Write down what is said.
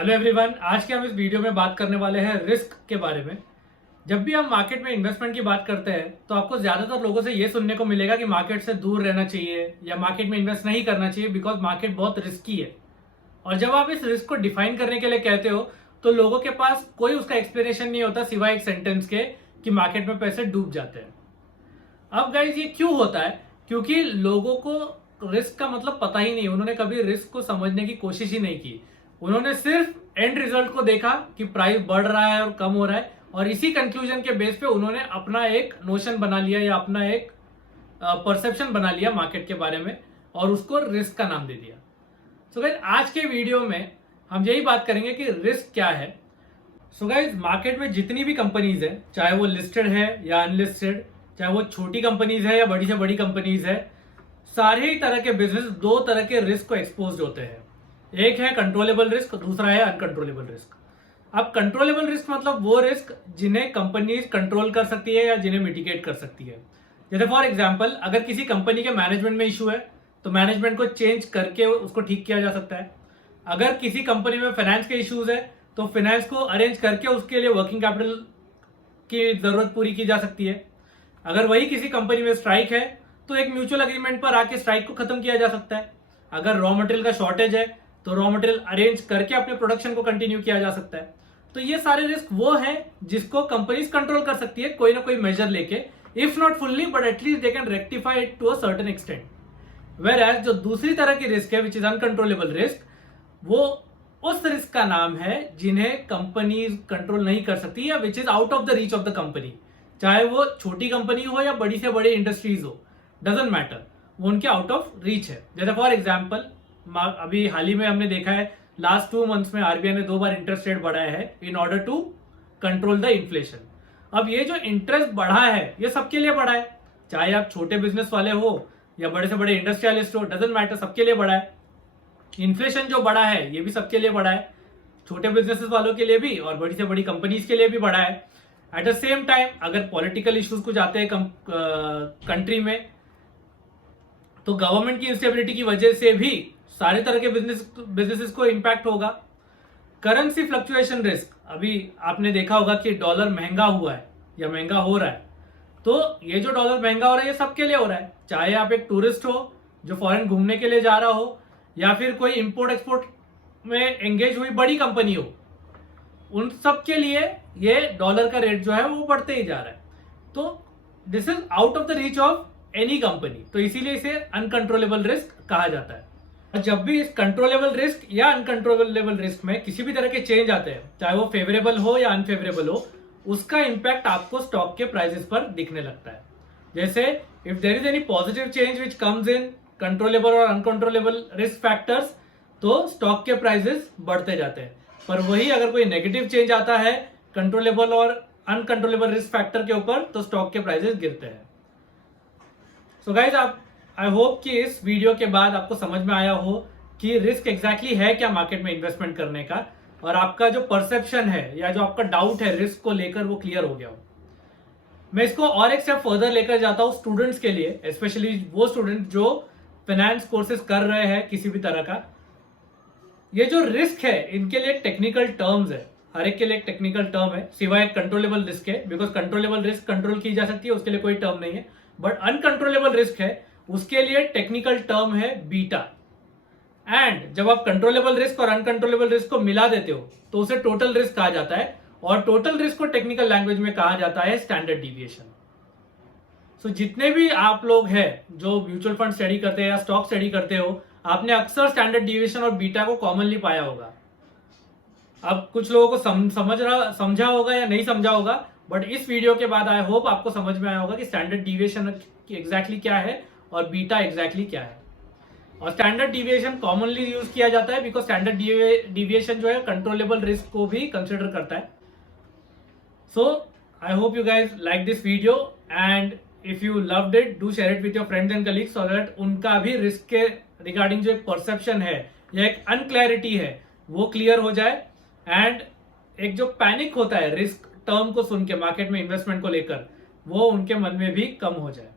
Hello everyone, आज के हम इस वीडियो में बात करने वाले हैं रिस्क के बारे में। जब भी हम मार्केट में इन्वेस्टमेंट की बात करते हैं तो आपको ज्यादातर लोगों से ये सुनने को मिलेगा कि मार्केट से दूर रहना चाहिए या मार्केट में इन्वेस्ट नहीं करना चाहिए बिकॉज मार्केट बहुत रिस्की है। और जब आप इस रिस्क को डिफाइन करने के लिए कहते हो तो लोगों के पास कोई उसका एक्सप्लेनेशन नहीं होता सिवाय एक सेंटेंस के कि मार्केट में पैसे डूब जाते हैं। अब गाइज ये क्यों होता है? क्योंकि लोगों को रिस्क का मतलब पता ही नहीं, उन्होंने कभी रिस्क को समझने की कोशिश ही नहीं की। उन्होंने सिर्फ एंड रिजल्ट को देखा कि प्राइस बढ़ रहा है और कम हो रहा है, और इसी कंक्लूजन के बेस पे उन्होंने अपना एक नोशन बना लिया या अपना एक परसेप्शन बना लिया मार्केट के बारे में और उसको रिस्क का नाम दे दिया। सो गाइस आज के वीडियो में हम यही बात करेंगे कि रिस्क क्या है। सो गाइस मार्केट में जितनी भी कंपनीज है, चाहे वो लिस्टेड है या अनलिस्टेड, चाहे वो छोटी कंपनीज है या बड़ी से बड़ी कंपनीज है, सारे ही तरह के बिजनेस दो तरह के रिस्क को एक्सपोज होते हैं। एक है कंट्रोलेबल रिस्क, दूसरा है अनकंट्रोलेबल रिस्क। अब कंट्रोलेबल रिस्क मतलब वो रिस्क जिन्हें कंपनीज कंट्रोल कर सकती है या जिन्हें मिटिगेट कर सकती है। जैसे फॉर एग्जांपल, अगर किसी कंपनी के मैनेजमेंट में इशू है तो मैनेजमेंट को चेंज करके उसको ठीक किया जा सकता है। अगर किसी कंपनी में फाइनेंस के इश्यूज है तो फाइनेंस को अरेंज करके उसके लिए वर्किंग कैपिटल की जरूरत पूरी की जा सकती है। अगर वही किसी कंपनी में स्ट्राइक है तो एक म्यूचुअल एग्रीमेंट पर आके स्ट्राइक को खत्म किया जा सकता है। अगर रॉ मटेरियल का शॉर्टेज है तो रॉ मटेरियल अरेंज करके अपने प्रोडक्शन को कंटिन्यू किया जा सकता है। तो ये सारे रिस्क वो हैं जिसको कंपनीज कंट्रोल कर सकती है कोई ना कोई मेजर लेके, if not fully but at least they can rectify it to a certain extent. Whereas जो दूसरी तरह की रिस्क है विच इज अनकंट्रोलेबल रिस्क, वो उस रिस्क का नाम है जिन्हें कंपनीज कंट्रोल नहीं कर सकती या which is out of the reach of the company. चाहे वो छोटी कंपनी हो या बड़ी से बड़ी इंडस्ट्रीज हो, डजेंट मैटर, वो उनके आउट ऑफ रीच है। जैसे फॉर एग्जाम्पल अभी हाल ही में हमने देखा है लास्ट 2 मंथ्स में आरबीआई ने 2 बार इंटरेस्ट रेट बढ़ाया है in order to control the inflation. अब ये जो इंटरेस्ट बढ़ा है ये सबके लिए बढ़ा है, चाहे आप छोटे बिजनेस वाले हो या बड़े से बड़े इंडस्ट्रियलिस्ट हो, डजेंट मैटर, सबके लिए बढ़ा है। इन्फ्लेशन जो बढ़ा है ये भी सबके लिए बढ़ा है, छोटे बिजनेसेस वालों के लिए भी और बड़ी से बड़ी कंपनीज के लिए भी बढ़ा है। एट द सेम टाइम अगर पॉलिटिकल इश्यूज कुछ आते हैं कंट्री में तो गवर्नमेंट की इंस्टेबिलिटी की वजह से भी सारे तरह के बिजनेसेस को इंपैक्ट होगा। करेंसी फ्लक्चुएशन रिस्क, अभी आपने देखा होगा कि डॉलर महंगा हुआ है या महंगा हो रहा है, तो ये जो डॉलर महंगा हो रहा है ये सबके लिए हो रहा है, चाहे आप एक टूरिस्ट हो जो फॉरेन घूमने के लिए जा रहा हो या फिर कोई इंपोर्ट एक्सपोर्ट में एंगेज हुई बड़ी कंपनी हो, उन सब के लिए ये डॉलर का रेट जो है वो बढ़ते ही जा रहा है। तो this is out of the reach of any company, तो इसीलिए इसे अनकंट्रोलेबल रिस्क कहा जाता है। और जब भी इस कंट्रोलेबल रिस्क या अनकंट्रोलेबल रिस्क में किसी भी तरह के चेंज आते हैं, चाहे वो फेवरेबल हो या अनफेवरेबल हो, उसका इंपैक्ट आपको स्टॉक के प्राइसेस पर दिखने लगता है। जैसे if there is any positive change which comes in controllable और अनकंट्रोलेबल रिस्क फैक्टर्स, तो स्टॉक के प्राइसेस बढ़ते जाते हैं। पर वही अगर कोई नेगेटिव चेंज आता है कंट्रोलेबल और अनकंट्रोलेबल रिस्क फैक्टर के ऊपर, तो स्टॉक के प्राइसेस गिरते हैं। सो गाइज आई होप कि इस वीडियो के बाद आपको समझ में आया हो कि रिस्क एग्जैक्टली है क्या मार्केट में इन्वेस्टमेंट करने का, और आपका जो परसेप्शन है या जो आपका डाउट है रिस्क को लेकर वो क्लियर हो गया हो। मैं इसको और एक स्टेप फर्दर लेकर जाता हूँ स्टूडेंट्स के लिए, स्पेशली वो स्टूडेंट जो फाइनेंस कोर्सेज कर रहे हैं किसी भी तरह का। ये जो रिस्क है इनके लिए एक टेक्निकल टर्म्स है, हर एक के लिए एक टेक्निकल टर्म है, सिवाय कंट्रोलेबल रिस्क है, बिकॉज कंट्रोलेबल रिस्क कंट्रोल की जा सकती है, उसके लिए कोई टर्म नहीं है। बट अनकंट्रोलेबल रिस्क है, उसके लिए टेक्निकल टर्म है बीटा। एंड जब आप कंट्रोलेबल रिस्क और अनकंट्रोलेबल रिस्क को मिला देते हो तो उसे टोटल रिस्क कहा जाता है, और टोटल रिस्क को टेक्निकल लैंग्वेज में कहा जाता है स्टैंडर्ड डिविएशन। सो जितने भी आप लोग हैं जो म्यूचुअल फंड स्टडी करते हैं या स्टॉक स्टडी करते हो, आपने अक्सर स्टैंडर्ड डिविएशन और बीटा को कॉमनली पाया होगा। अब कुछ लोगों को समझा होगा या नहीं समझा होगा, बट इस वीडियो के बाद आई होप आपको समझ में आया होगा कि स्टैंडर्ड डिविएशन एग्जैक्टली क्या है और बीटा एग्जैक्टली क्या है। और स्टैंडर्ड डिविएशन कॉमनली यूज किया जाता है बिकॉज स्टैंडर्ड डिविएशन जो है कंट्रोलेबल रिस्क को भी कंसिडर करता है। So I hope you guys like this video, and if you loved it do share it with your friends and colleagues so that उनका भी रिस्क के रिगार्डिंग जो एक परसेप्शन है या एक अनक्लैरिटी है वो क्लियर हो जाए, एंड एक जो पैनिक होता है रिस्क टर्म को सुन के मार्केट में इन्वेस्टमेंट को लेकर, वो उनके मन में भी कम हो जाए।